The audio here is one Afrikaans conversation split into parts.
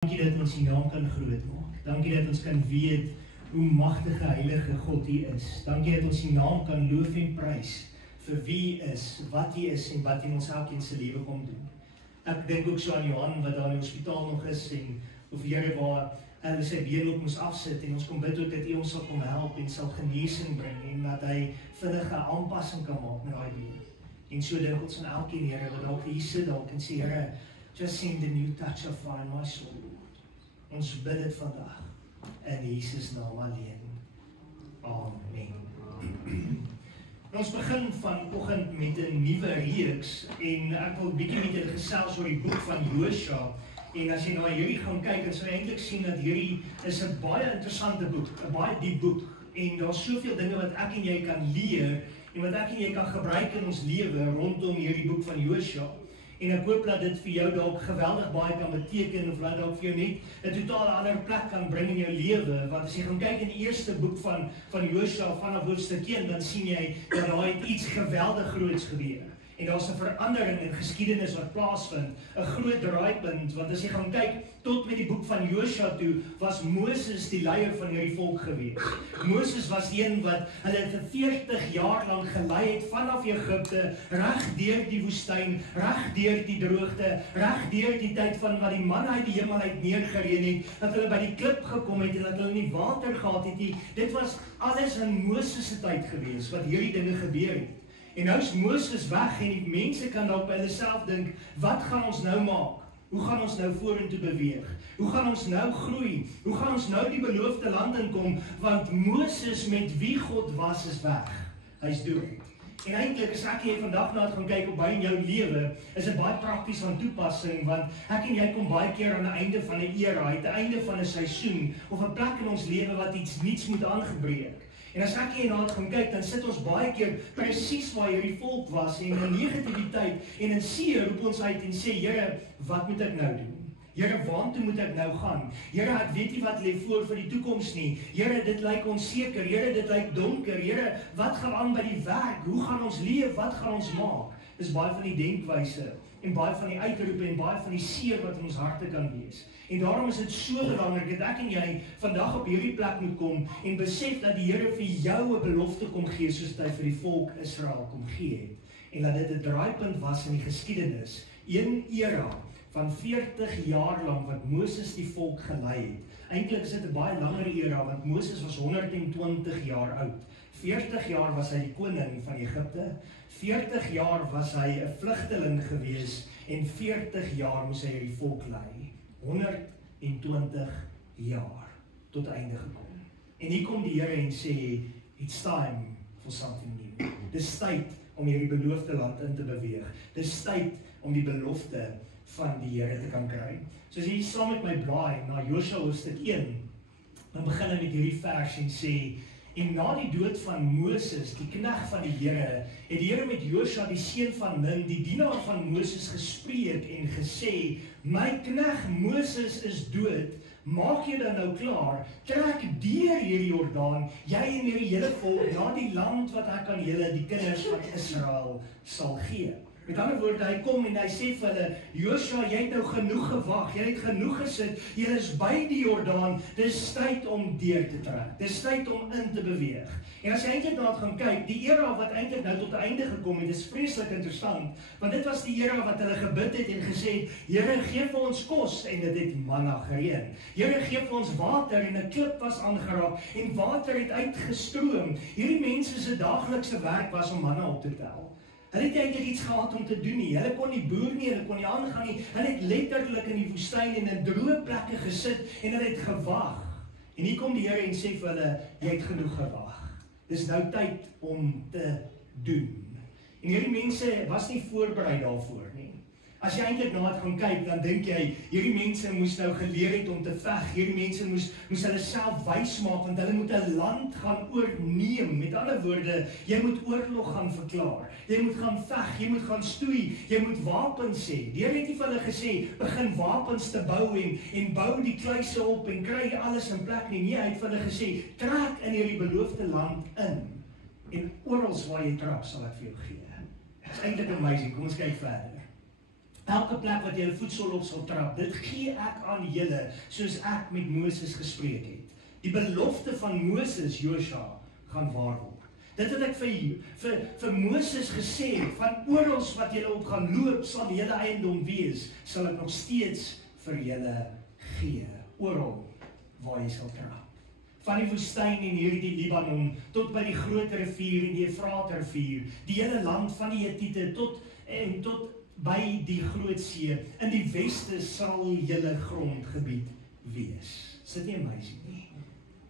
Dankie dat ons die naam kan groot maak. Dankie dat ons kan weet hoe magtige heilige God U is. Dankie dat ons die naam kan loof en prys vir wie U is, wat U is en wat in ons elkeen se lewe kom doen. Ek dink ook so aan Johan wat daar in die hospitaal nog is en of Here waar hulle sy been ook moes afsit en ons kom bid ook dat U ons sal kom help en sal genesing bring en dat hy vinnige aanpassing kan maak met daai been. En so dink ons aan elkeen Here wat dalk hier sit dalk en sê Here, just send the new touch of fire in my soul. Ons bid dit vandag in Jesus naam alleen. Amen. Ons begin vanoggend met 'n nuwe reeks en ek wil bietjie met julle gesels oor die boek van Josua. En as jy na hierdie gaan kyk, dan sal jy eintlik sien dat hierdie is 'n baie interessante boek, 'n baie diep boek. En daar's soveel dinge wat ek en jy kan leer en wat ek en jy kan gebruik in ons lewe rondom hierdie boek van Josua. En ek hoop dat dit vir jou dalk geweldig baie kan beteken of dat dalk vir jou net 'n totaal ander plek kan bring in jou lewe. Want as jy gaan kyk in die eerste boek van Josua vanaf hoofstuk 1, dan sien jy dat daar het iets geweldig groots gebeur. En daar's 'n verandering in geskiedenis wat plaasvind, 'n groot draaipunt, want as jy gaan kyk tot met die boek van Josua toe, was Moses die leier van hierdie volk gewees. Moses was die een wat hulle vir 40 jaar lank gelei het vanaf Egipte, reg deur die woestyn, reg deur die droogte, reg deur die tyd van wat die manna uit die hemel uit neergereën het, dat hulle by die klip gekom het en dat hulle nie water gehad het nie. Dit was alles in Moses se tyd gewees wat hierdie dinge gebeur het. En nou is Moses weg en die mense kan dalk by hulle self dink, wat gaan ons nou maak? Hoe gaan ons nou vorentoe beweeg? Hoe gaan ons nou groei? Hoe gaan ons nou die beloofde land inkom? Want Moses met wie God was is weg. Hy's dood. En eintlik as ek hier vandag na het gaan kyk op by in jou lewe, is dit baie prakties van toepassing, want ek en jy kom baie keer aan die einde van 'n era, aan die einde van 'n seisoen, of 'n plek in ons lewe wat iets nuuts moet aangebreek. En as ek hierna gaan kyk, dan sit ons baie keer presies waar hierdie volk was, en in negativiteit en in seer roep ons uit en sê, Here, wat moet ek nou doen? Here, waartoe moet ek nou gaan? Here, ek weet nie wat lê voor vir die toekoms nie. Here, dit lyk onseker. Here, dit lyk donker. Here, wat gaan aan by die werk? Hoe gaan ons leef? Wat gaan ons maak? Dis baie van die denkwyse en baie van die uitroepe en baie van die seer wat in ons harte kan wees. En daarom is dit so belangrik dat ek en jy vandag op hierdie plek moet kom en besef dat die Here vir jou 'n belofte kom gee soos hy vir die volk Israel kom gee het. En dat dit 'n draaipunt was in die geskiedenis, een era van 40 jaar lank wat Moses die volk gelei het. Eintlik is dit 'n baie langer era want Moses was 120 jaar oud. 40 jaar was hy die koning van Egipte. 40 jaar was hy 'n vlugteling gewees en 40 jaar moes hy die volk lei. 120 jaar tot einde gekom. En hier kom die Here en sê, it's time for something new. Dis tyd om hierdie beloofde land in te beweeg. Dis tyd om die belofte van die Here te kan kry. So as jy saam met my blaai na Josua hoofstuk 1, dan begin hy met hierdie vers en sê, en na die dood van Moses, die knegt van die Here, het die Here met Josua die seun van Nun, die dienaar van Moses, gespreek en gesê, my knegt Moses is dood, maak jy dan nou klaar, trek deur hierdie Jordaan, jy en hierdie hele volk, na die land wat ek aan julle, die kinders van Israel, sal gee. Met ander woorde, hy kom en hy sê vir hulle, Josua, jy het nou genoeg gewag, jy het genoeg gesit, jy is by die Jordaan, dis tyd om deur te trek, dis tyd om in te beweeg. En as jy eintlik na gaan kyk, die era wat eintlik nou tot 'n einde gekom het, is vreeslik interessant, want dit was die era wat hulle gebid het en gesê het, Here, gee vir ons kos, en dit het manna gereën. Here, gee vir ons water, en 'n klip was aangeraak, en water het uitgestroom. Hierdie mense se daaglikse werk was om manna op te tel. Hulle het eintlik iets gehad om te doen nie. Hulle kon nie boer nie, hulle kon nie aangaan nie. Hulle het letterlik in die woestyn en in droë plekke gesit en hulle het gewag. En hier kom die Here en sê vir hulle, jy het genoeg gewag. Dis nou tyd om te doen. En hierdie mense was nie voorberei daarvoor nie. As jy eintlik na het gaan kyk, dan dink jy, hierdie mense moes nou geleer het om te veg. Hierdie mense moes hulle self wys maak, want hulle moet 'n land gaan oorneem. Met ander woorde, jy moet oorlog gaan verklaar. Jy moet gaan veg, jy moet gaan stoei, jy moet wapens hê. Die Here het nie vir hulle gesê, begin wapens te bou en bou die kluise op en kry alles in plek nie. Nee, hy het vir hulle gesê, trek in hierdie beloofde land in. En oral waar jy trap, sal ek vir jou gee. Dit is eintlik amazing, kom ons kyk verder. elke plek wat julle voetsol op sal trap, dit gee ek aan julle, soos ek met Moses gespreek het. Die belofte van Moses, Josua, gaan waar word. Dit het ek vir Moses gesê, van oral wat julle op gaan loop, sal die hele eiendom wees, sal ek nog steeds vir julle gee, oral waar jy sal trap. Van die woestyn en hierdie Libanon, tot by die groot rivier en die Efraat rivier, die hele land van die Hetiete, tot by die groot see, in die weste sal julle grondgebied wees. Is dit nie amazing nie?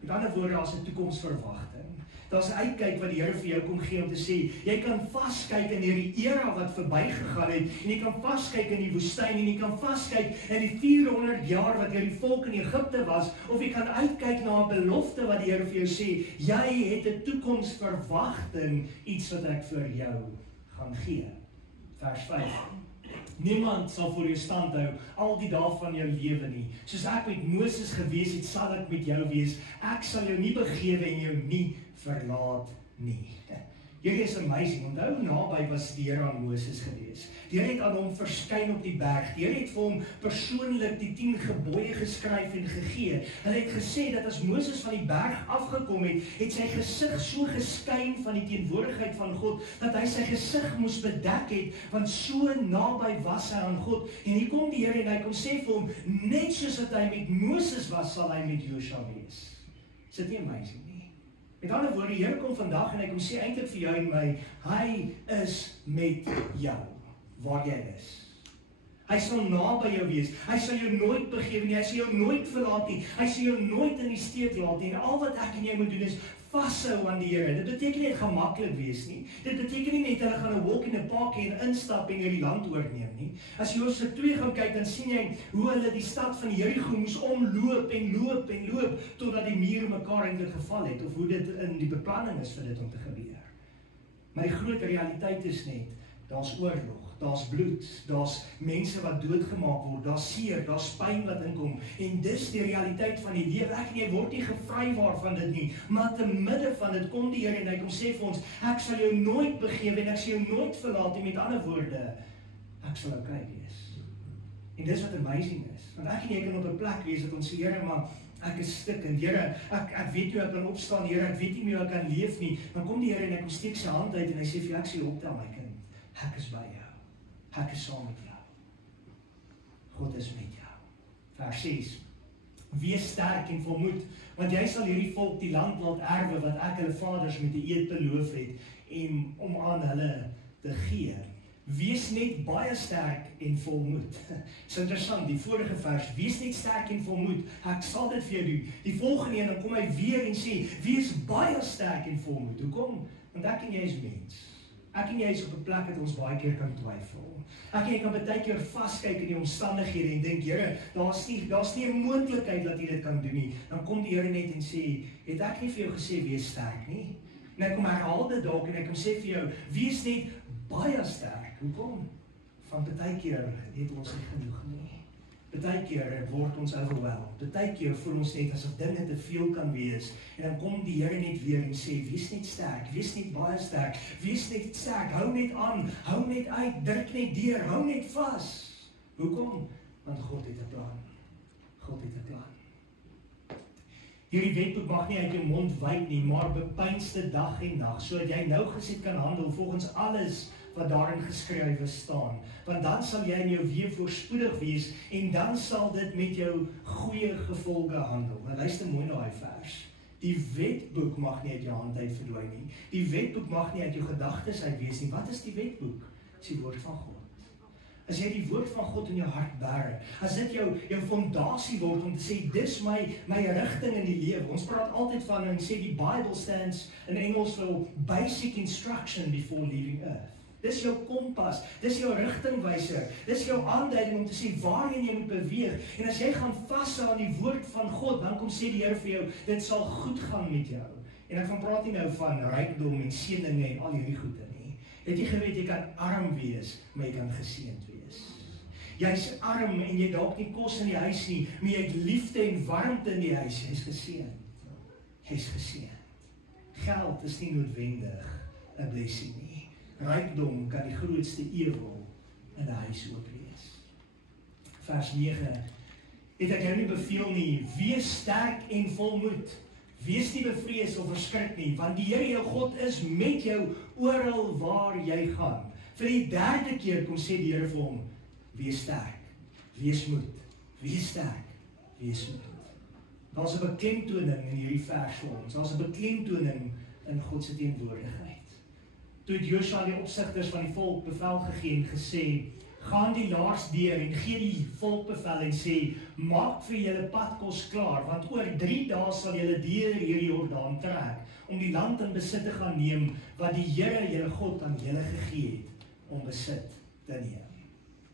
Met ander woorde, as 'n toekomsverwagting. Daar's 'n uitkyk wat die Here vir jou kom gee om te sê, jy kan vaskyk in hierdie era wat verbygegaan het, en jy kan vaskyk in die woestyn, en jy kan vaskyk in die 400 jaar wat hierdie volk in Egipte was, of jy kan uitkyk na 'n belofte wat die Here vir jou sê, jy het 'n toekomsverwagting, iets wat ek vir jou gaan gee. Vers 5. Niemand sal voor jou stand hou al die dae van jou lewe nie. Soos ek met Moses gewees het, sal ek met jou wees. Ek sal jou nie begewe en jou nie verlaat nie. Hierdie is amazing. Onthou, naby was die Here aan Moses gewees. Die Here het aan hom verskyn op die berg. Die Here het vir hom persoonlik die 10 gebooie geskryf en gegee. Hulle het gesê dat as Moses van die berg afgekom het, het sy gesig so geskyn van die teenwoordigheid van God, dat hy sy gesig moes bedek het, want so naby was hy aan God. En hier kom die Here en hy kom sê vir hom, net soos dat hy met Moses was, sal hy met Josua wees. Is dit nie amazing nie? Met ander woorde, die Here kom vandag en hy kom sê eintlik vir jou en my, hy is met jou, waar jy is. Hy sal naby jou wees, hy sal jou nooit begewe nie, hy sal jou nooit verlaat nie, hy sal jou nooit in die steek laat nie, en al wat ek en jy moet doen is, vashou aan die Here. Dit beteken nie, het gaan maklik wees nie, dit beteken nie net, hulle gaan 'n walk in 'n park en instap en hierdie land oorneem nie. As jy Josua 2 gaan kyk, dan sien jy hoe hulle die stad van Jerigo moes omloop en loop en loop, totdat die muur mekaar eintlik geval het, of hoe dit in die beplanning is vir dit om te gebeur. Maar die groot realiteit is net, daar's oorlog, daar's bloed, daar's mense wat doodgemaak word, daar's seer, daar's pyn wat inkom, en dis die realiteit van die lewe. Ek en jy word nie gevrywaar van dit nie, maar te midde van dit kom die Here en hy kom sê vir ons, ek sal jou nooit begewe en ek sal jou nooit verlaat nie. Met ander woorde, ek sal okay wees. En dis wat amazing is, want ek en jy kan op 'n plek wees dat ons sê, Here, maar ek is stikkend, Here, ek weet hoe ek kan opstaan, Here, ek weet nie hoe ek kan leef nie. Dan kom die Here en hy kom steek sy hand uit en hy sê vir jou, ek sê optel my kind, ek is by jou. Ek is saam met jou. God is met jou. Vers 6. Wees sterk en volmoed, want jy sal hierdie volk die land laat erwe wat ek hulle vaders met 'n eed beloof het en om aan hulle te gee. Wees net baie sterk en volmoed. Dis interessant, die vorige vers, wees net sterk en volmoed, ek sal dit vir jou doen. Die volgende een, dan kom hy weer en sê, wees baie sterk en volmoed. Hoekom? Want ek en jy is mens. Ek en jy is op 'n plek dat ons baie keer kan twyfel. Ek en jy kan baie keer vaskyk in die omstandighede en dink, Here, daar's nie 'n moontlikheid dat jy dit kan doen nie. Dan kom die Here net en sê, het ek nie vir jou gesê wees sterk nie? En hy kom herhaal dit dalk en hy kom sê vir jou, wees net baie sterk. Hoekom? Van baie keer het ons nie genoeg nie. Baie keer word ons overwhelmed. Baie keer voel ons net asof dinge te veel kan wees. En dan kom die Here net weer en sê, wees net sterk, wees net baie sterk, wees net sterk, hou net aan, hou net uit, druk net deur, hou net vas. Hoekom? Want God het 'n plan. God het 'n plan. Hierdie wetboek mag nie uit jou mond wyk nie, maar bepeinsde dag en nag, sodat jy nou gesed kan handel volgens alles wat daarin geskrywe staan. Want dan sal jy in jou weë voorspoedig wees en dan sal dit met jou goeie gevolge handel. Nou luister mooi na daai vers. Die wetboek mag nie uit jou hand uit verdwyn nie. Die wetboek mag nie uit jou gedagtes uit wees nie. Wat is die wetboek? Dis die woord van God. As jy die woord van God in jou hart bære, as dit jou fondasie word om te sê, dis my rigting in die lewe. Ons praat altyd van en sê die Bible stands in Engels vir basic instruction before leaving earth. Dis jou kompas, dis jou rigtingwyser, dis jou aanduiding om te sê waarheen jy moet beweeg. En as jy gaan vashou aan die woord van God, dan kom sê die Here vir jou, dit sal goed gaan met jou. En ek gaan praat nie nou van rykdom en seëninge en al hierdie goede nie. Het jy geweet, jy kan arm wees, maar jy kan geseënd wees. Jy's arm en jy dalk nie kos in die huis nie, maar jy het liefde en warmte in die huis, jy's geseënd. Jy's geseënd. Geld is nie noodwendig 'n blessing nie. Rykdom kan die grootste ewel in 'n huis ook wees. vers 9, het ek jou nie beveel nie, wees sterk en volmoed, wees nie bevrees of verskrik nie, want die Here jou God is met jou oral waar jy gaan. Vir die derde keer kom sê die Here vir hom, wees sterk, wees moed, wees sterk, wees moed. Daar's 'n beklemtoning in hierdie vers vir ons, daar's 'n beklemtoning in God se teenwoordigheid. Toe het Josua die opsigters van die volk bevel gegee en gesê, gaan die laars deur en gee die volk bevel en sê, maak vir julle padkos klaar, want oor 3 dae sal julle deur hierdie Jordaan trek, om die land in besit te gaan neem, wat die Here julle God aan julle gegee het, om besit te neem.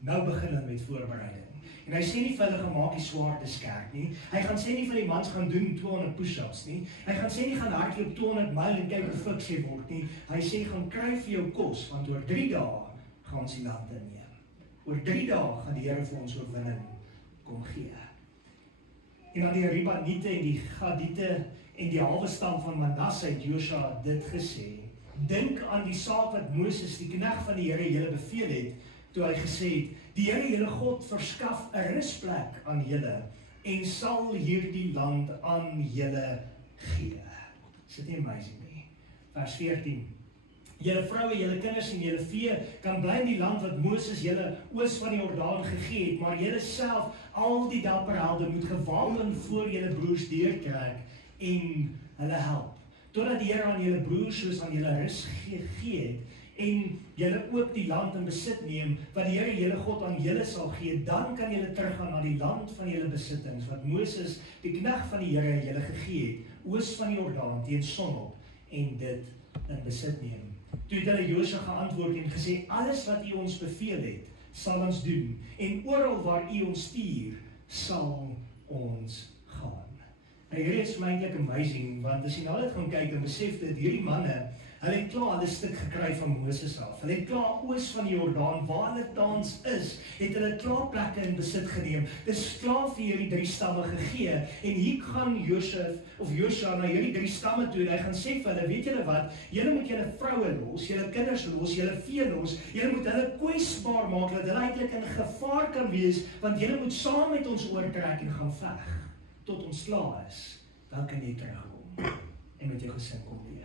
Nou begin hy met voorbereiding. En hy sê nie vir hulle gemaak die swaard te skerp nie. Hy gaan sê nie vir die mans gaan doen 200 push-ups nie. Hy gaan sê nie gaan hardloop 200 myl en kyk hoe fiks jy word nie. Hy sê gaan kry vir jou kos, want oor 3 dae gaan ons die land inneem. Oor 3 dae gaan die Here vir ons oorwinning kom gee. En aan die Ribaniete en die Gadiete en die halwe stam van Manasse het Josua dit gesê. Dink aan die saak wat Moses, die knegt van die Here, julle beveel het, toe hy gesê het, die Here julle God verskaf 'n rusplek aan julle en sal hierdie land aan julle gee. Is dit nie amazing nie? Vers 14. Julle vroue, julle kinders en julle vee kan bly in die land wat Moses julle oos van die Jordaan gegee het, maar julle self, al die dapper helde, moet gewapen voor julle broers deurtrek en hulle help, totdat die Here aan julle broers soos aan julle rus gegee het, en julle ook die land in besit neem, wat die Here julle God aan julle sal gee, dan kan julle teruggaan na die land van julle besittings, wat Moses, die knegt van die Here, julle gegee het, oos van die Jordaan, teen sonop, en dit in besit neem. Toe het hulle Josua geantwoord en gesê, alles wat u ons beveel het, sal ons doen, en oral waar u ons stuur, sal ons gaan. En hierdie is my eintlik amazing, want as jy nou dit gaan kyk en besef dat hierdie manne, hulle het klaar hulle stuk gekry van Moses af. Hulle het klaar oos van die Jordaan, waar hulle tans is, het hulle klaar plekke in besit geneem. Dis klaar vir hierdie 3 stamme gegee, en hier gaan Josua na hierdie 3 stamme toe, en hy gaan sê vir hulle, weet julle wat, julle moet julle vroue los, julle kinders los, julle vee los, julle moet hulle kwesbaar maak, dat hulle eintlik in gevaar kan wees, want julle moet saam met ons oortrek en gaan veg, tot ons klaar is, dan kan jy terugkom, en met jou gesin kom leef.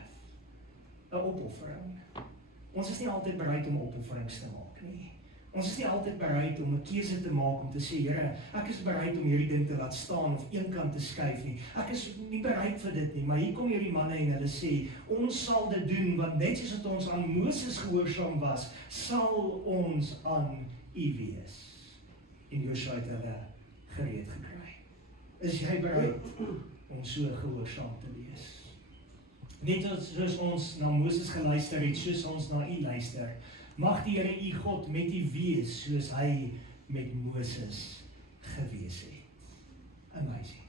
'n opoffering. Ons is nie altyd bereid om opofferings te maak nie. Ons is nie altyd bereid om 'n keuse te maak om te sê, Here, ek is bereid om hierdie ding te laat staan of eenkant te skuif nie. Ek is nie bereid vir dit nie, maar hier kom hierdie manne en hulle sê, ons sal dit doen, want net soos wat ons aan Moses gehoorsaam was, sal ons aan u wees. En Josua het hulle gereed gekry. Is jy bereid om so gehoorsaam te wees? Net soos ons na Moses geluister het, soos ons na u luister, mag die Here u God met u wees, soos hy met Moses gewees het. Amazing.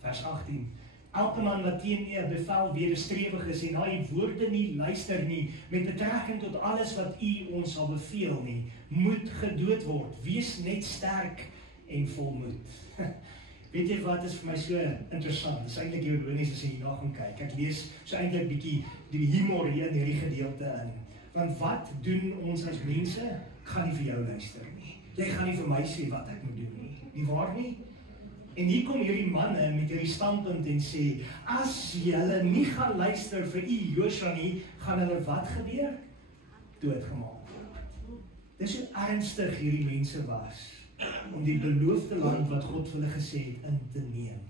Vers 18. Elke man wat teen u bevel wederstrewig is en na u woorde nie luister nie, met betrekking tot alles wat u ons sal beveel nie, moet gedood word. Wees net sterk en volmoed. Weet jy wat is vir my so interessant? Dis eintlik ironies as jy hierna gaan kyk. Ek lees so eintlik bietjie die humor hier in hierdie gedeelte in. Want wat doen ons as mense? Ek gaan nie vir jou luister nie. Jy gaan nie vir my sê wat ek moet doen nie. Nie waar nie? En hier kom hierdie manne met hierdie standpunt en sê, as julle nie gaan luister vir u Josua nie, gaan hulle wat gebeur? Doodgemaak word. Dis hoe ernstig hierdie mense was om die beloofde land wat God vir hulle gesê het in te neem.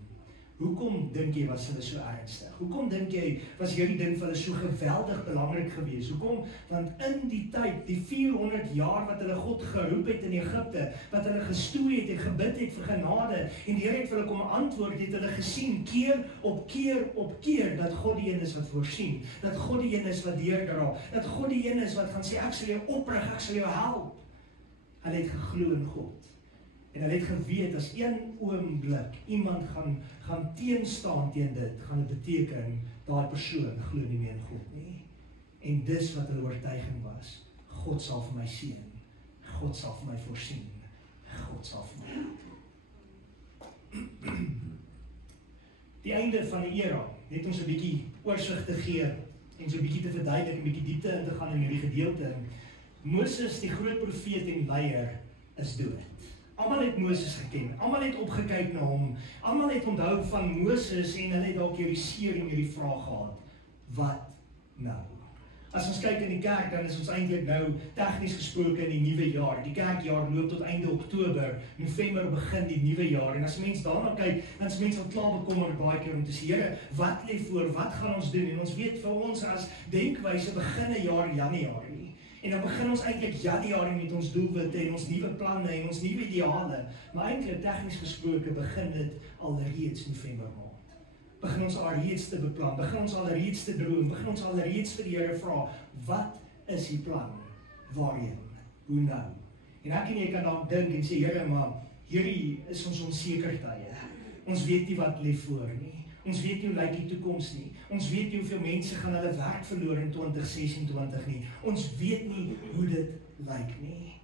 Hoekom dink jy was hulle so ernstig? Hoekom dink jy was hierdie ding vir hulle so geweldig belangrik geweest? Hoekom? Want in die tyd, die 400 jaar wat hulle God geroep het in Egipte, wat hulle gestoei het en gebid het vir genade, en die Here het vir hulle kom antwoord, het hulle gesien keer op keer dat God die een is wat voorsien, dat God die een is wat deurdra, dat God die een is wat gaan sê, ek sal jou oprig, ek sal jou help. Hulle het geglo in God. En hulle het geweet, as een oomblik iemand gaan teenstaan teen dit, gaan dit beteken, daai persoon glo nie meer in God nie. En dis wat hulle oortuiging was. God sal vir my seën. God sal vir my voorsien. God sal vir my help. Die einde van die era, net ons 'n bietjie oorsig te gee, en so 'n bietjie te verduidelik, 'n bietjie diepte in te gaan in hierdie gedeelte. Moses, die groot profeet en leier, is dood. Almal het Moses geken, almal het opgekyk na hom, almal het onthou van Moses en hulle het dalk hierdie seer en hierdie vraag gehad. Wat nou? As ons kyk in die kerk, dan is ons eintlik nou tegnies gesproke in die nuwe jaar. Die kerkjaar loop tot einde Oktober, November begin die nuwe jaar. En as mens daarna kyk, dan is mense al klaar bekommerd baie keer om te sê, Here, wat lê voor? Wat gaan ons doen? En ons weet vir ons as denkwyse begin 'n jaar Januarie. En dan begin ons eintlik Januarie met ons doelwitte en ons nuwe planne en ons nuwe ideale. Maar eintlik tegnies gesproke begin dit alreeds November maand. Begin ons alreeds te beplan, begin ons alreeds te droom, begin ons alreeds vir die Here vra, wat is die plan? Waarheen? Hoe nou? En ek en jy kan dan dink en sê, Here, maar hierdie is ons onseker tye. Ons weet nie wat lê voor nie. Ons weet nie hoe lyk die toekoms nie. Ons weet nie hoeveel mense gaan hulle werk verloor in 2026 nie. Ons weet nie hoe dit lyk nie.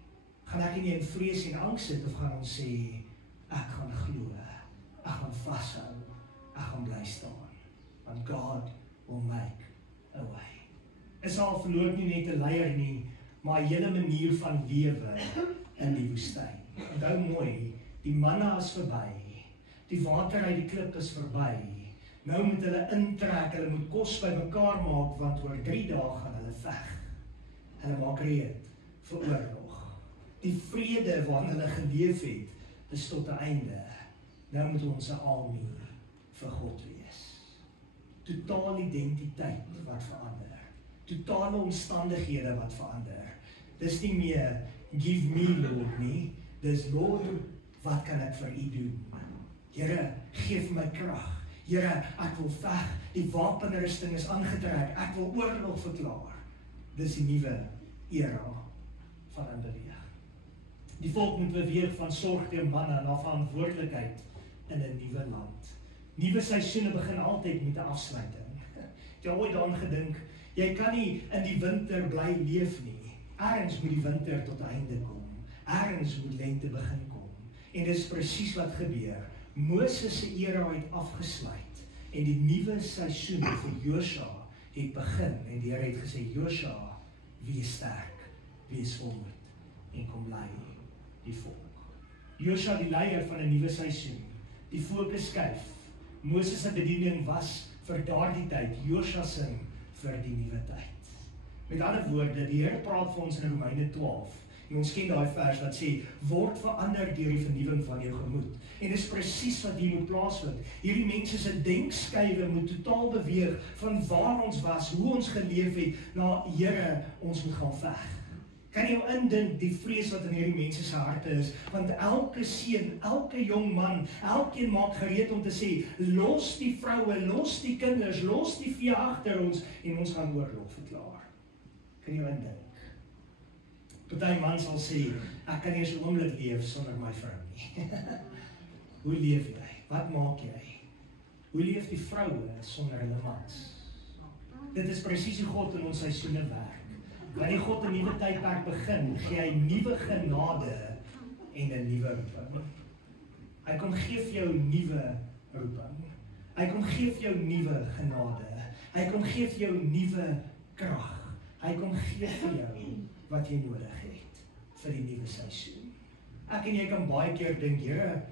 Gaan ek en jy in vrees en angs sit of gaan ons sê, ek gaan glo, ek gaan vashou, ek gaan bly staan, want God will make a way. Is al verloor nie net 'n leier nie, maar 'n hele manier van lewe in die woestyn. Onthou mooi, die manna is verby, die water uit die klip is verby. Nou moet hulle intrek, hulle moet kos bymekaar maak, want oor 3 dae gaan hulle veg. Hulle maak reed vir oorlog. Die vrede waarin hulle geleef het, is tot 'n einde. Nou moet ons 'n army vir God wees. Totale identiteit wat verander. Totale omstandighede wat verander. Dis nie meer give me Lord nie. Dis Lord, wat kan ek vir u doen? Here, geef my krag. Here, ek wil veg. Die wapenrusting is aangetrek. Ek wil oorlog verklaar. Dis die nuwe era van beweeg. Die volk moet beweeg van sorg teen manna na verantwoordelikheid in 'n nuwe land. Nuwe seisoene begin altyd met 'n afsluiting. Jy het ooit daaraan gedink, jy kan nie in die winter bly leef nie. Ergens moet die winter tot 'n einde kom. Ergens moet lente begin kom. En dis presies wat gebeur. Moses se era het afgesluit en die nuwe seisoen vir Josua het begin en die Here het gesê, Josua, wees sterk, wees volmoed en kom lei die volk. Josua die leier van 'n nuwe seisoen. Die fokus skuif. Moses se bediening was vir daardie tyd, Josua se vir die nuwe tyd. Met ander woorde, die Here praat vir ons in Romeine 12. En ons ken daai vers wat sê, word verander deur die vernuwing van jou gemoed. En dis presies wat hier moet plaasvind. Hierdie mense se denkskywe moet totaal beweeg van waar ons was, hoe ons geleef het, na Here, ons moet gaan veg. Kan jy jou indink die vrees wat in hierdie mense se harte is? Want elke seun, elke jong man, elkeen maak gereed om te sê, los die vroue, los die kinders, los die vee agter ons en ons gaan oorlog verklaar. Kan jy jou indink? Party man sal sê, ek kan nie eens 'n oomblik leef sonder my vrou nie. Hoe leef jy? Wat maak jy? Hoe leef die vroue sonder hulle mans? Dit is presies hoe God in ons seisoene werk. Wanneer God 'n nuwe tydperk begin, gee hy nuwe genade en 'n nuwe roeping. Hy kom gee vir jou nuwe roeping. Hy kom gee vir jou nuwe genade. Hy kom gee vir jou nuwe krag. Hy kom gee vir jou wat jy nodig het vir die nuwe seisoen. Ek en jy kan baie keer dink, Here,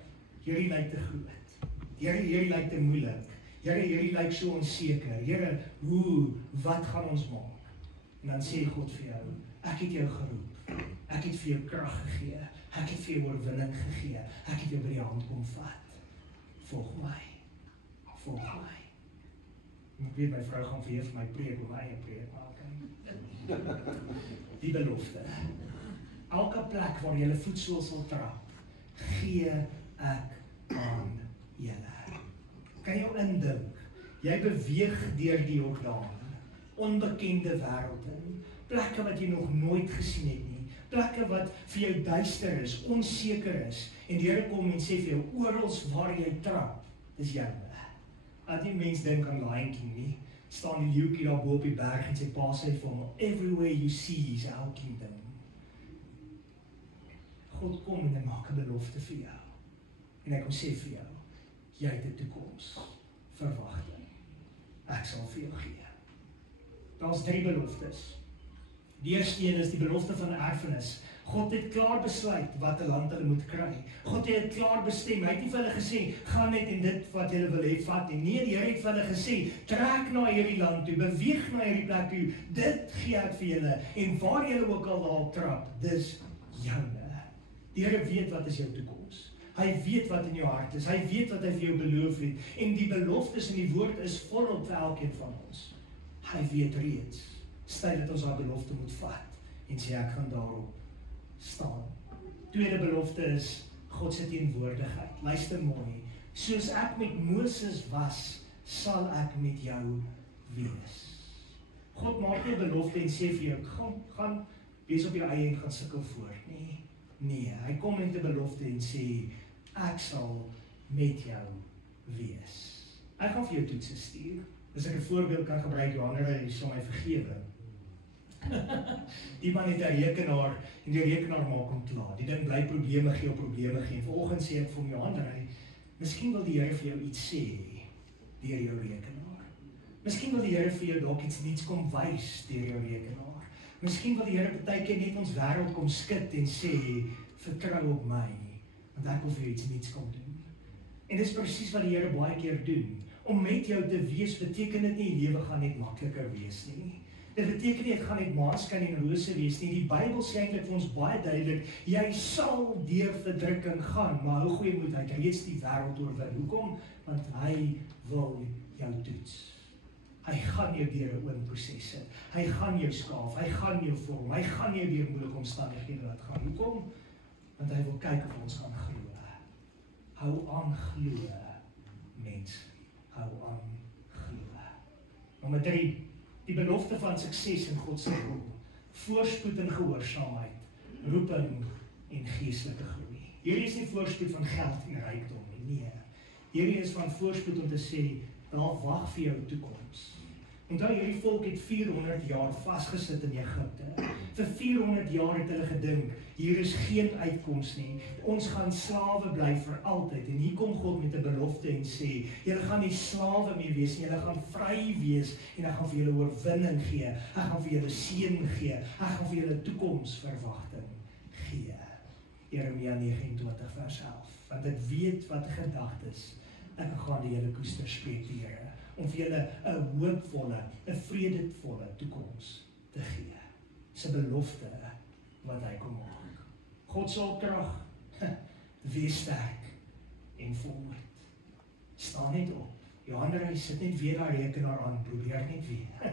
hierdie lyk te groot. Here, hierdie lyk te moeilik. Here, hierdie lyk so onseker. Here, wat gaan ons maak? En dan sê God vir jou, ek het jou geroep. Ek het vir jou krag gegee. Ek het vir jou oorwinning gegee. Ek het jou by die hand kom vat. Volg my. Volg my. Ek weet my vrou gaan vir my preek op my eie preek maak. Die belofte. Elke plek waar jy voetsool sal trap, gee ek aan julle. Kan jy jou indink? Jy beweeg deur die Jordaan, onbekende wêreld in, plekke wat jy nog nooit gesien het nie, plekke wat vir jou duister is, onseker is, en die Here kom en sê vir jou, oral waar jy trap, dis joune. As die mens dink aan Lion King nie, staan die leeuetjie daar bo op die berg en sy pa sê vir hom, everywhere you see is our kingdom. God kom en hy maak 'n belofte vir jou. En hy kom sê vir jou, jy het 'n toekoms, verwagting. Ek sal vir jou gee. Daar's 3 beloftes. Die eerste een is die belofte van erfenis. God het klaar besluit wat 'n land hulle moet kry. God het klaar bestem. Hy het nie vir hulle gesê, gaan net en dit wat julle wil hê, vat nie. Nee, die Here het vir hulle gesê, trek na hierdie land toe, beweeg na hierdie plek toe, dit gee ek vir julle, en waar julle ook al daar trap, dis joune. Die Here weet wat is jou toekoms. Hy weet wat in jou hart is, hy weet wat hy vir jou beloof het, en die beloftes in die woord is volop vir elkeen van ons. Hy weet reeds, tyd dat ons haar belofte moet vat, en sê ek gaan daarop staan. Tweede belofte is God se teenwoordigheid. Luister mooi, soos ek met Moses was, sal ek met jou wees. God maak nie 'n belofte en sê vir jou, gaan wees op jou eie en gaan sukkel voort. Nee, hy kom met 'n belofte en sê, ek sal met jou wees. Ek gaan vir jou toetse stuur. As ek 'n voorbeeld kan gebruik, Johanna sal my vergewe. Die man het 'n rekenaar en die rekenaar maak hom klaar. Die ding bly probleme gee. En vanoggend sê ek vir hom, Johanna, miskien wil die Here vir jou iets sê deur jou rekenaar. Miskien wil die Here vir jou dalk iets nuuts kom wys deur jou rekenaar. Miskien wil die Here partykeer net ons wêreld kom skud en sê, vertrou op my, want ek wil vir jou iets nuuts kom doen. En dis presies wat die Here baie keer doen. Om met jou te wees beteken dit nie die lewe gaan net makliker wees nie. Dit beteken nie, dit gaan net maanskyn en rose wees nie. Die Bybel sê eintlik vir ons baie duidelik, jy sal deur verdrukking gaan, maar hou goeie moed, hy het reeds die wêreld oorwin. Hoekom? Want hy wil jou toets. Hy gaan jou deur 'n oorproses sit. Hy gaan jou skaaf, hy gaan jou vorm, hy gaan jou deur moeilike omstandighede laat gaan. Hoekom? Want hy wil kyk of ons gaan glo. Hou aan glo, mens. Hou aan glo. Nommer 3. Die belofte van sukses in God se wil, voorspoed in gehoorsaamheid, roeping en geestelike groei. Hierdie is nie voorspoed van geld en rykdom nie, nee. Hierdie is van voorspoed om te sê, daar wag vir jou toekoms. Onthou, hierdie volk het 400 jaar vasgesit in Egipte. Vir 400 jaar het hulle gedink, hier is geen uitkoms nie, ons gaan slawe bly vir altyd. En hier kom God met 'n belofte en sê, julle gaan nie slawe meer wees nie, julle gaan vry wees, en ek gaan vir julle oorwinning gee, ek gaan vir julle seën gee, ek gaan vir julle toekomsverwagting gee. Jeremia 29 vers 11, want ek weet wat gedagtes ek gaan die hele koester spreek die Here, om vir julle 'n hoopvolle, 'n vredevolle toekoms te gee. Dis 'n belofte wat hy kom maak. God se opdrag, wees sterk en volmoed. Staan net op. Johanna, sit net weer daar rekenaar aan, probeer net weer.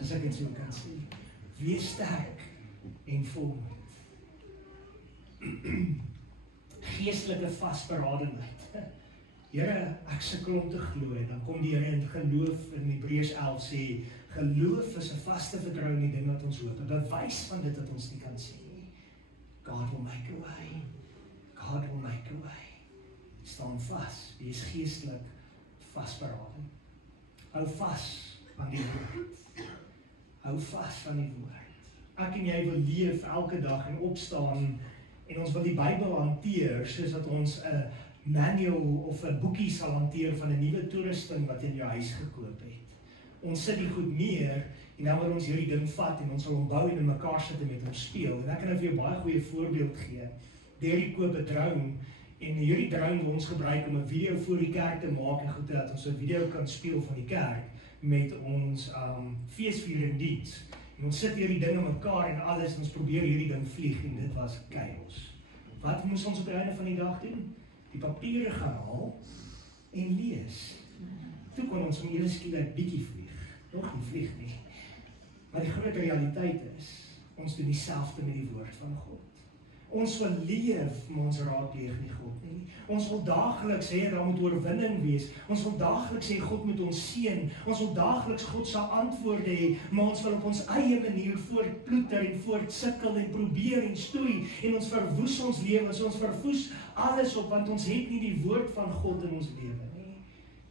As ek dit so kan sê. Wees sterk en volmoed. Geestelike vasberadenheid. Here, ek sukkel om te glo, en dan kom die Here in geloof in Hebreërs 11 sê, geloof is 'n vaste vertroue in die ding wat ons hoop, 'n bewys van dit wat ons nie kan sien nie. God will make a way. God will make a way. Staan vas, wees geestelik vasberade. Hou vas aan die woord. Hou vas aan die woord. Ek en jy wil leef elke dag en opstaan, en ons wil die Bybel hanteer, soos dat ons 'n manual of 'n boekie sal hanteer van 'n nuwe toerusting wat in jou huis gekoop het. Ons sit die goed neer, en dan wil ons hierdie ding vat, en ons sal hom bou en in mekaar sit en met hom speel. En ek kan nou vir jou baie goeie voorbeeld gee. Derek koop 'n drone, en hierdie drone wil ons gebruik om 'n video voor die kerk te maak, en goed, dat ons 'n video kan speel van die kerk, met ons feesvierdiens. En ons sit hierdie ding in mekaar en alles, en ons probeer hierdie ding vlieg, en dit was chaos. Wat moes ons op die einde van die dag doen? Die papiere gaan haal en lees. Toe kon ons om ewe skielik bietjie vlieg. Nog nie vlieg nie. Maar die groot realiteit is, ons doen dieselfde met die woord van God. Ons wil leef, maar ons raadpleeg nie God nie. Ons wil daagliks hê daar moet oorwinning wees. Ons wil daagliks hê God moet ons seën. Ons wil daagliks God se antwoorde hê, maar ons wil op ons eie manier voortploeter en voortsukkel en probeer en stoei, en ons verwoes ons lewens, ons verwoes alles op, want ons het nie die woord van God in ons lewe nie.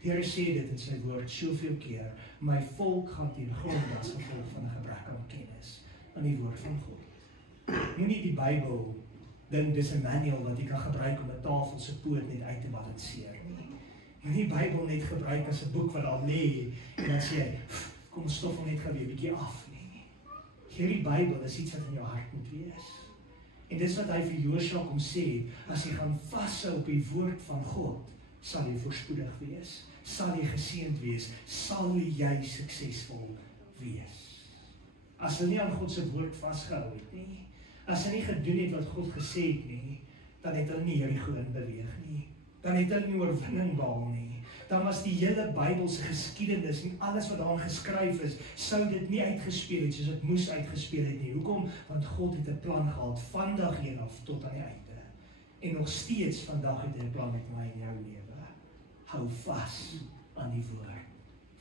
Die Here sê dit in sy woord soveel keer, my volk gaan ten gronde as gevolg van 'n gebrek aan kennis aan die woord van God. Moenie die Bybel dink dis 'n manual wat jy kan gebruik om 'n tafel se poot net uit te balanseer nie. Moenie die Bybel net gebruik as 'n boek wat daar lê, en dan sê jy, kom stof hom net gou weer 'n bietjie af nie. hierdie Bybel is iets wat in jou hart moet wees. En dis wat hy vir Josua kom sê, as jy gaan vashou op die woord van God, sal jy voorspoedig wees, sal jy geseënd wees, sal jy suksesvol wees. As hulle nie aan God se woord vasgehou het nie, as hulle nie gedoen het wat God gesê het nie, dan het hulle nie Jerigo in beweeg nie, dan het hulle nie oorwinning behaal nie, dan was die hele Bybelse geskiedenis en alles wat daarin geskryf is, sou dit nie uitgespeel het soos dit moes uitgespeel het nie. Hoekom? Want God het 'n plan gehad van dag 1 af tot aan die einde. En nog steeds vandag het hy 'n plan met my en jou lewe. Hou vas aan die woord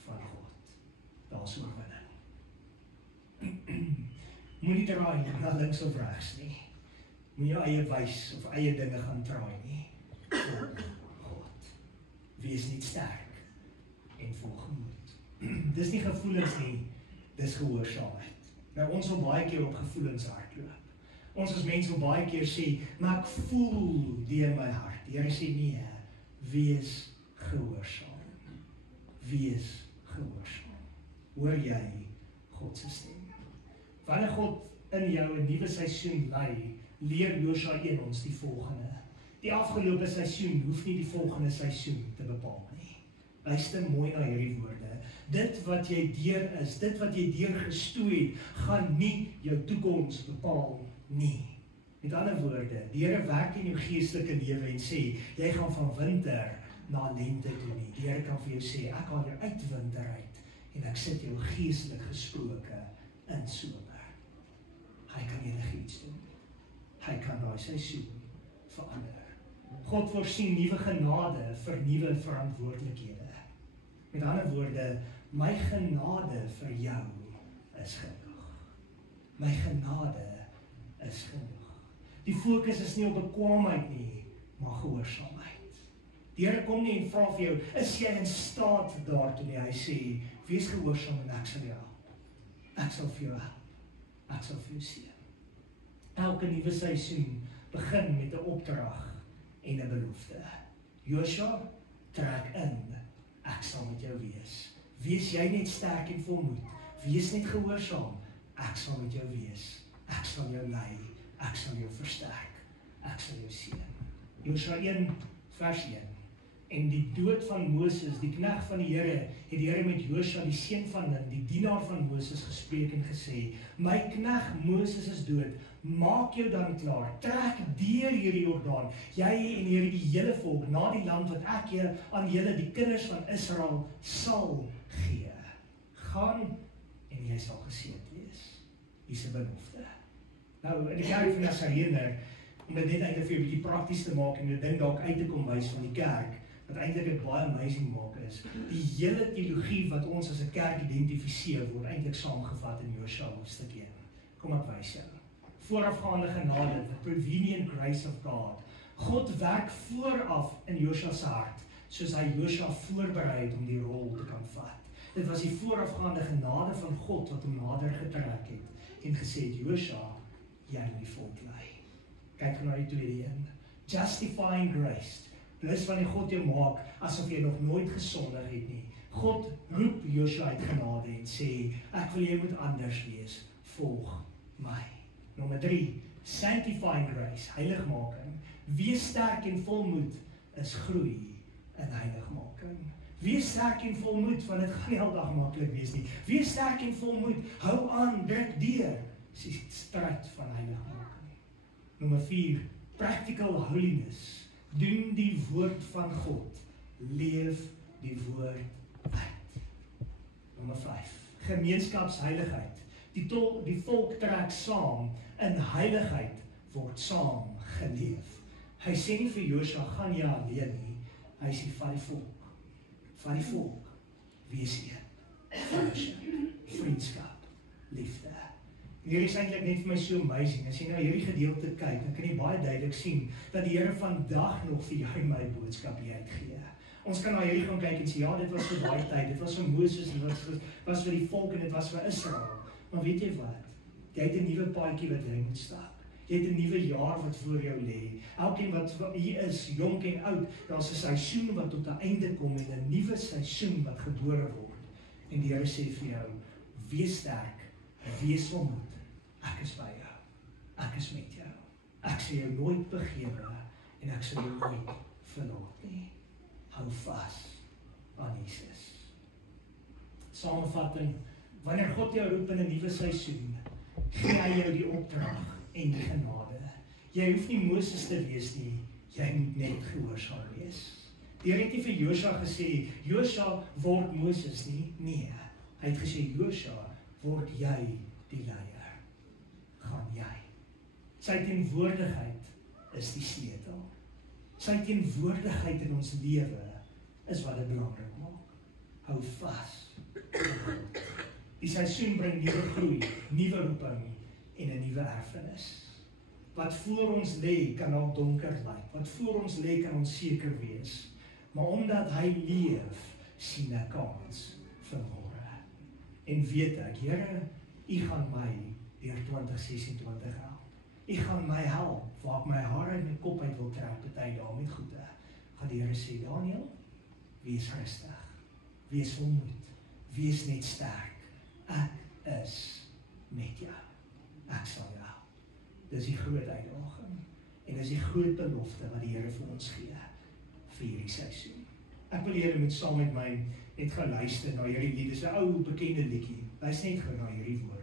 van God. Daar's oorwinning. Moenie draai na links of regs nie. Moenie jou eie wys of eie dinge gaan draai nie. Volg God. Wees niet sterk en volg moed. Dis nie gevoelens nie, dis gehoorsaamheid. Nou ons wil baie keer op gevoelens hardloop. Ons as mense wil baie keer sê, maar ek voel die in my hart. Die Here sê nee, wees gehoorsaam. Wees gehoorsaam. Hoor jy God se stem? Wanneer God in jou 'n nuwe seisoen lei, leer Josua 1 ons die volgende. Die afgelope seisoen hoef nie die volgende seisoen te bepaal nie. Luister mooi na hierdie woorde. Dit wat jy deur is, dit wat jy deur gestoei het, gaan nie jou toekoms bepaal nie. Met ander woorde, die Here werk in jou geestelike lewe en sê, jy gaan van winter na lente toe nie. Die Here kan vir jou sê, ek haal jou uit winter uit en ek sit jou geestelik gesproke in somer. Hy kan enigiets doen. Hy kan daai seisoen verander. God voorsien nuwe genade vir nuwe verantwoordelikhede. Met ander woorde, my genade vir jou is genoeg. My genade is genoeg. Die fokus is nie op bekwaamheid nie, maar gehoorsaamheid. Die Here kom nie en vra vir jou, is jy in staat daartoe nie? Hy sê, wees gehoorsaam en ek sal jou help. Ek sal vir jou help. Ek sal vir jou seën. Elke nuwe seisoen begin met 'n opdrag en 'n belofte. Josua, trek in, ek sal met jou wees. Wees jy net sterk en volmoed. Wees net gehoorsaam, ek sal met jou wees. Ek sal jou lei, ek sal jou versterk, ek sal jou seën. Josua 1 vers 1. En die dood van Moses, die knegt van die Here, het die Here met Josua, die seun van Nun, die dienaar van Moses, gespreek en gesê, my knegt Moses is dood, maak jou dan klaar, trek deur hierdie Jordaan, jy en hierdie hele volk, na die land wat ek aan julle, die kinders van Israel, sal gee. Gaan en jy sal geseënd wees. Hier's 'n belofte. Nou, in die kerk van Nasarener, om dit net eintlik vir 'n bietjie prakties te maak en 'n ding dalk uit te kom wys van die kerk, wat eintlik dit baie amazing maak is, die hele teologie wat ons as 'n kerk identifiseer, word eintlik saamgevat in Josua hoofstuk 1. Kom ek wys jou. Voorafgaande genade, the prevenient grace of God. God werk vooraf in Josua se hart, soos hy Josua voorberei het om die rol te kan vat. Dit was die voorafgaande genade van God wat hom nader getrek het en gesê het, Josua, jy moet die volk lei. Kyk na die tweede een. Justifying grace. Dis wanneer God jou maak, asof jy nog nooit gesondig het nie. God roep Josua uit genade en sê, ek wil jy moet anders wees, volg my. Nommer 3, sanctifying grace, heiligmaking. Wees sterk en volmoed is groei in heiligmaking. Wees sterk en volmoed, want dit gaan nie aldag maklik wees nie. Wees sterk en volmoed, hou aan, druk deur, is die stryd van heiligmaking. Nommer 4, practical holiness. Doen die woord van God, leef die woord uit. Nommer 5, gemeenskapsheiligheid. Die volk trek saam, in heiligheid word saam geleef. Hy sê nie vir Josua, gaan jy alleen nie, hy sê van die volk, wees een, vriendskap, liefde. Hier is eintlik net vir my so amazing, as jy nou hierdie gedeelte kyk, dan kan jy baie duidelik sien, dat die Here vandag nog vir jou en my boodskap hier uitgee. Ons kan na hierdie gaan kyk en sê, ja, dit was vir daai tyd, dit was vir Moses, dit was vir die volk en dit was vir Israel. Maar weet jy wat? Jy het 'n nuwe paadjie wat jy moet stap. Jy het 'n nuwe jaar wat voor jou lê. Elkeen wat hier is, jonk en oud, daar's 'n seisoen wat tot 'n einde kom en 'n nuwe seisoen wat gebore word. En die Here sê vir jou, wees sterk, wees volmoed, ek is by jou, ek is met jou, ek sal jou nooit begewe, en ek sal jou nooit verlaat nie. Hou vas aan Jesus. Samevatting, wanneer God jou roep in 'n nuwe seisoen, gee hy jou die opdrag en die genade. Jy hoef nie Moses te wees nie, jy moet net gehoorsaam wees. Die Here het nie vir Josua gesê, Josua word Moses nie, nee. Hy het gesê, Josua, word jy die leier. Gaan jy. Sy teenwoordigheid is die sleutel. Sy teenwoordigheid in ons lewe is wat dit belangrik maak. Hou vas. Die seisoen bring nuwe groei, nuwe roeping en 'n nuwe erfenis. Wat voor ons lê kan al donker lyk. Wat voor ons lê kan onseker wees. Maar omdat hy leef, sien ek kans vir môre. En weet ek, Here, U gaan my deur 2026 help. U gaan my help, waar ek my hare uit my kop uit wil trek, party dae met goede. Gaan die Here sê, Daniel, wees rustig, wees volmoed, wees net sterk. Ek is met jou. Ek sal jou help. Dis die groot uitdaging. En dis die groot belofte wat die Here vir ons gee vir hierdie seisoen. Ek wil julle moet saam met my net gaan luister na hierdie lied. Dis 'n ou bekende liedjie. Luister net gou na hierdie woorde.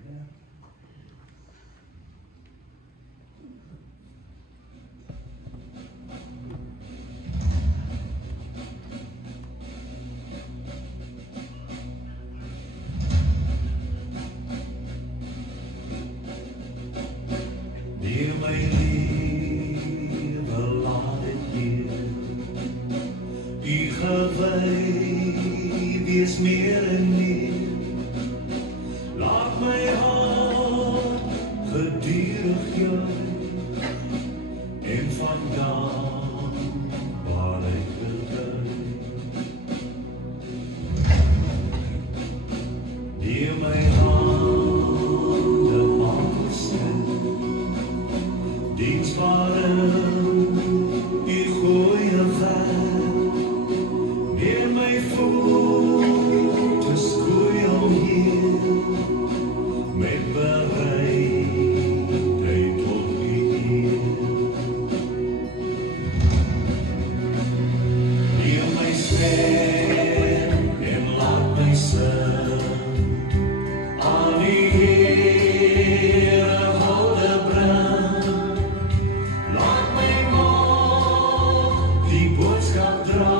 Wees meer en meer, laat my hart gedurig juig, en vandaan waar ek betuig. Neem my hande maak stil, diensbare U goeie weg, neem my voet skoei hier, met bereidheid tot U eer. Neem my stem en laat my sing, aan U Here hulde bring. Laat my mond die boodskap dra,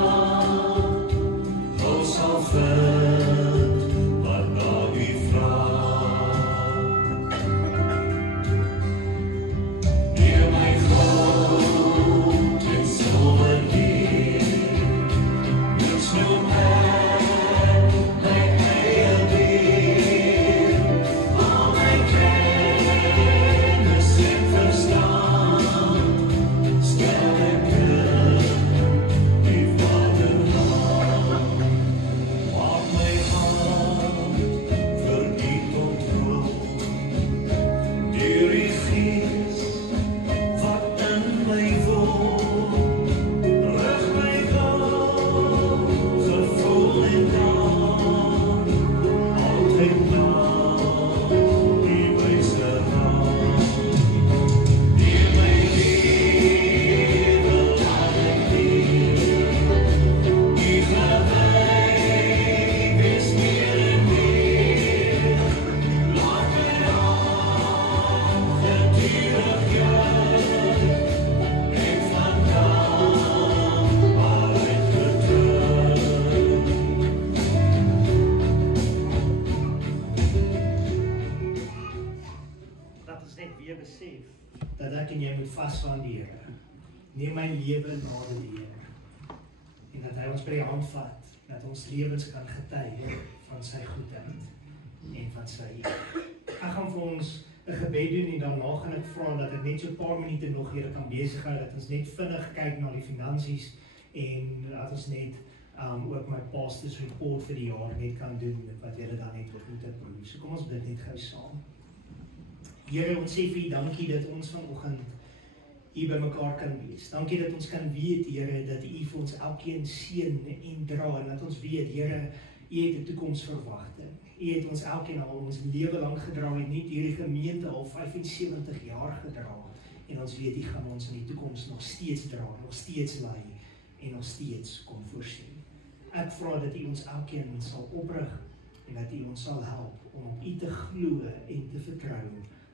ons sal vind wat na U vra. Neem my goud en silwer Heer, niks noem ek my eie beheer, al my kennis en verstaan, stel ek in U Vaderhand. Maak my hart vir U tot roem, deur U Gees wat in my woon, rig my dan, gevoel en dan, altyd na U wyse raad. Neem my lewe, laat ek leef, U gewei, wees meer en meer, laat my hart gedurig juig, en vandaan waar ek getuig. Dat ons net weer besef dat ek en jy moet vasvang aan die Here. Neem my lewe nader die Here. En dat hy ons by die hand vat, dat ons lewens kan getuig van sy goedheid en van sy eer. Ek gaan vir ons 'n gebed doen en daarna gaan ek vra dat ek net so 'n paar minute nog hier kan besig hou, dat ons net vinnig kyk na die finansies en dat ons net ook my pastors report vir die jaar net kan doen wat julle dan net ook moet approve. So kom ons bid net gou saam. Here, ons sê vir U dankie dat ons vanoggend hier by mekaar kan wees. Dankie dat ons kan weet, Here, dat U vir ons elkeen seën en dra en dat ons weet, Here, U U het 'n toekomsverwagting. U het ons elkeen al ons lewe lank gedra, en nie hierdie gemeente al 75 jaar gedra. En ons weet, U gaan ons in die toekoms nog steeds dra, nog steeds lei, en nog steeds kom voorsien. Ek vra dat U ons elkeen sal oprig, en dat U ons sal help om op U te glo en te vertrou,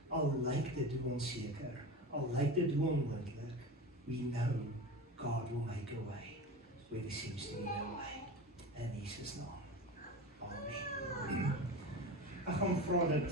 al lyk dit onseker, al lyk dit onmoontlik. We know God will make a way where there seems to be no way. In Jesus' naam. Amen. Ek gaan vra dat